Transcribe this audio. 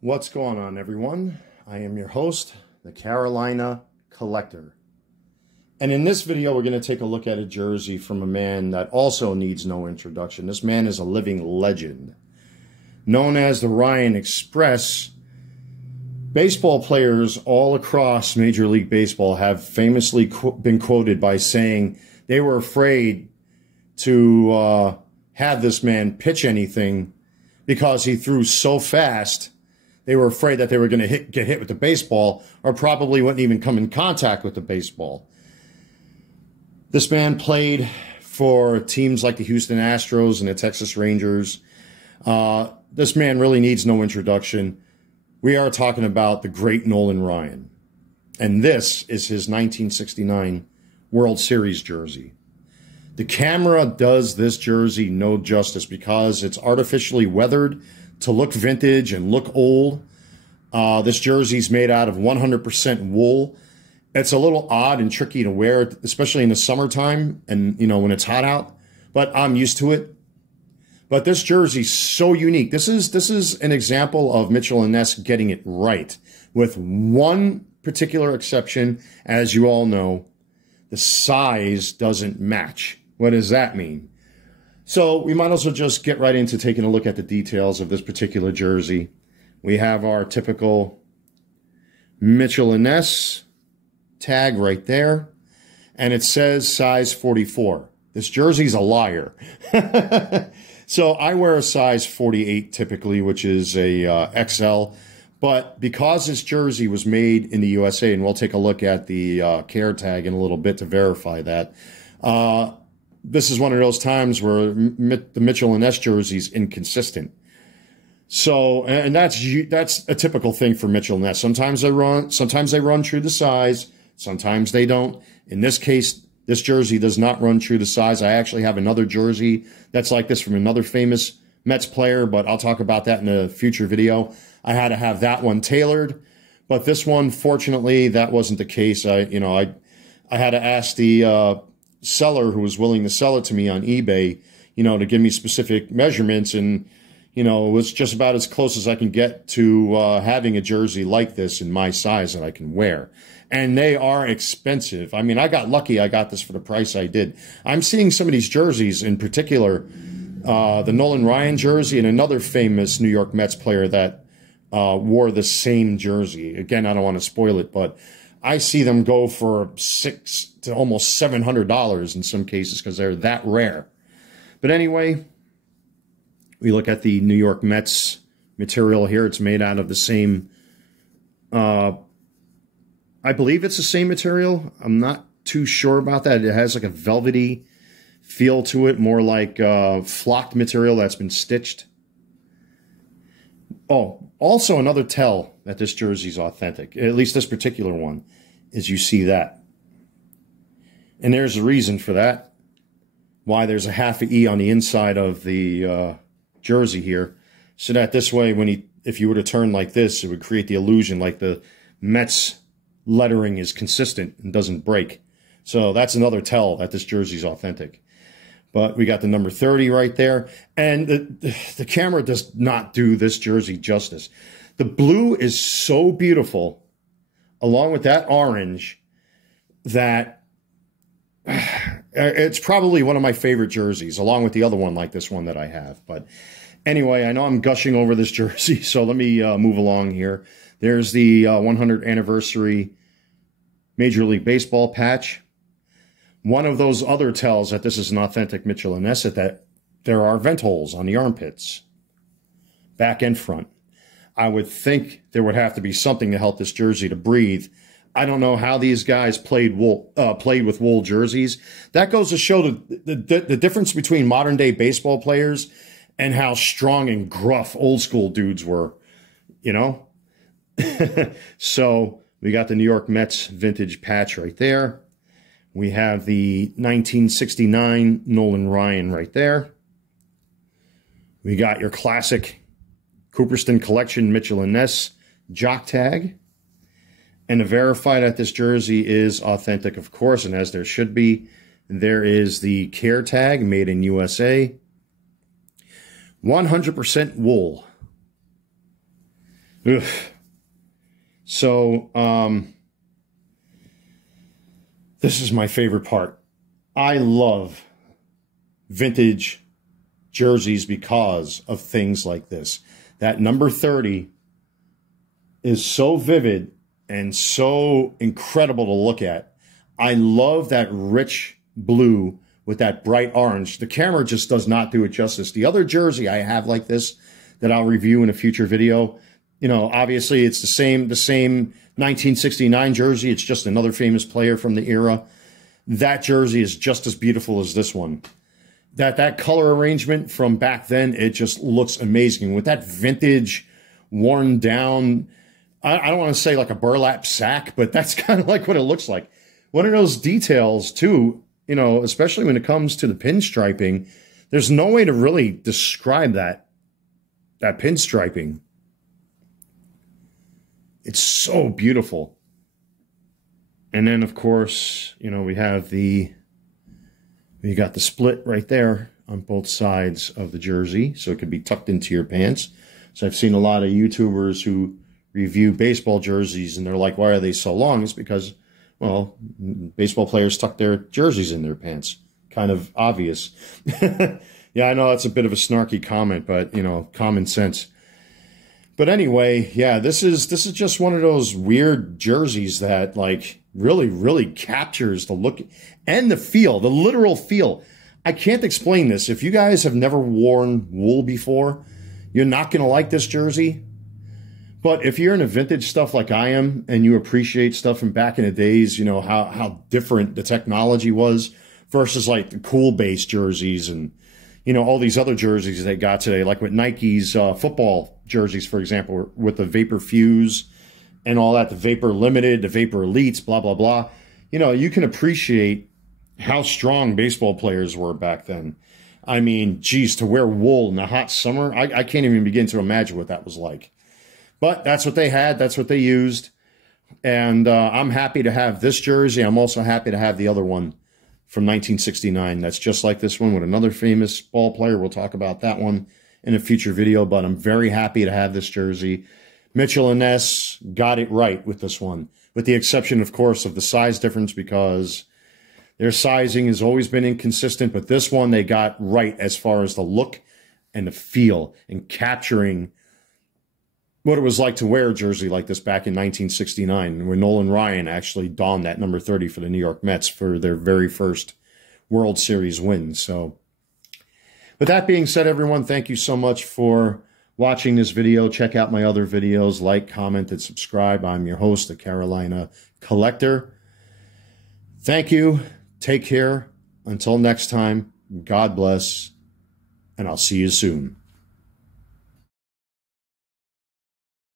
What's going on, everyone? I am your host, the Carolina Collector. And in this video, we're going to take a look at a jersey from a man that also needs no introduction. This man is a living legend. Known as the Ryan Express, baseball players all across Major League Baseball have famously been quoted by saying they were afraid to have this man pitch anything because he threw so fast. They were afraid that they were going to get hit with the baseball, or probably wouldn't even come in contact with the baseball. This man played for teams like the Houston Astros and the Texas Rangers. This man really needs no introduction. We are talking about the great Nolan Ryan. And this is his 1969 World Series jersey. The camera does this jersey no justice because it's artificially weathered to look vintage and look old. This jersey's made out of 100% wool. It's a little odd and tricky to wear, especially in the summertime and, when it's hot out, but I'm used to it. But this jersey's so unique. This is an example of Mitchell and Ness getting it right, with one particular exception. As you all know, the size doesn't match. What does that mean? So we might as well just get right into taking a look at the details of this particular jersey. We have our typical Mitchell and Ness tag right there, and it says size 44. This jersey's a liar. So I wear a size 48 typically, which is a XL, but because this jersey was made in the USA, and we'll take a look at the care tag in a little bit to verify that, this is one of those times where the Mitchell and Ness jersey's inconsistent. So, and that's a typical thing for Mitchell and Ness. Sometimes they run true to size, sometimes they don't. In this case, this jersey does not run true to size. I actually have another jersey that's like this from another famous Mets player, but I'll talk about that in a future video. I had to have that one tailored, but this one, fortunately, that wasn't the case. I had to ask the seller who was willing to sell it to me on eBay, to give me specific measurements, and it was just about as close as I can get to having a jersey like this in my size that I can wear. And they are expensive. I mean, I got lucky I got this for the price I did. I'm seeing some of these jerseys, in particular, the Nolan Ryan jersey and another famous New York Mets player that wore the same jersey. Again, I don't want to spoil it, but I see them go for $600 to almost $700 in some cases because they're that rare. But anyway, we look at the New York Mets material here. It's made out of the same, I believe it's the same material. I'm not too sure about that. It has like a velvety feel to it, more like flocked material that's been stitched. Oh, also another tell that this jersey's authentic, at least this particular one, is you see that. And there's a reason for that, why there's a half a E on the inside of the jersey here, so that this way, if you were to turn like this, it would create the illusion like the Mets lettering is consistent and doesn't break. So that's another tell that this jersey's authentic. But we got the number 30 right there. And the camera does not do this jersey justice. The blue is so beautiful, along with that orange, that it's probably one of my favorite jerseys, along with the other one like this one that I have. But anyway, I know I'm gushing over this jersey, so let me move along here. There's the 100th anniversary Major League Baseball patch. One of those other tells that this is an authentic Mitchell and Ness, that there are vent holes on the armpits, back and front. I would think there would have to be something to help this jersey to breathe. I don't know how these guys played with wool jerseys. That goes to show the difference between modern day baseball players and how strong and gruff old school dudes were, So we got the New York Mets vintage patch right there. We have the 1969 Nolan Ryan right there. We got your classic Cooperston Collection Mitchell and Ness jock tag. And to verify that this jersey is authentic, of course, and as there should be, there is the care tag, made in USA. 100% wool. Ugh. So, this is my favorite part. I love vintage jerseys because of things like this. That number 30 is so vivid and so incredible to look at. I love that rich blue with that bright orange. The camera just does not do it justice. The other jersey I have like this that I'll review in a future video, you know, obviously it's the same 1969 jersey. It's just another famous player from the era. That jersey is just as beautiful as this one. That color arrangement from back then, it just looks amazing. With that vintage, worn down, I don't want to say like a burlap sack, but that's kind of like what it looks like. One of those details too, you know, especially when it comes to the pinstriping, there's no way to really describe that pinstriping. It's so beautiful. And then, of course, you know, we got the split right there on both sides of the jersey, so it could be tucked into your pants. So I've seen a lot of YouTubers who review baseball jerseys, and they're like, why are they so long? It's because, well, baseball players tuck their jerseys in their pants. Kind of obvious. Yeah, I know that's a bit of a snarky comment, but, you know, common sense. But anyway, yeah, this is just one of those weird jerseys that, like, really captures the look and the feel, the literal feel. I can't explain this. If you guys have never worn wool before, you're not going to like this jersey. But if you're into vintage stuff like I am, and you appreciate stuff from back in the days, you know, how different the technology was versus like the cool base jerseys and, you know, all these other jerseys they got today, like with Nike's football jerseys, for example, with the Vapor Fuse and all that, the Vapor Limited, the Vapor Elites, blah, blah, blah. You know, you can appreciate how strong baseball players were back then. I mean, geez, to wear wool in the hot summer, I can't even begin to imagine what that was like. But that's what they had. That's what they used. And I'm happy to have this jersey. I'm also happy to have the other one from 1969. That's just like this one with another famous ball player. We'll talk about that one in a future video, but I'm very happy to have this jersey. Mitchell and Ness got it right with this one, with the exception, of course, of the size difference, because their sizing has always been inconsistent, but this one they got right as far as the look and the feel and capturing what it was like to wear a jersey like this back in 1969, when Nolan Ryan actually donned that number 30 for the New York Mets for their very first World Series win. So with that being said, everyone, thank you so much for watching this video. Check out my other videos. Like, comment, and subscribe. I'm your host, the Carolina Collector. Thank you. Take care. Until next time, God bless, and I'll see you soon.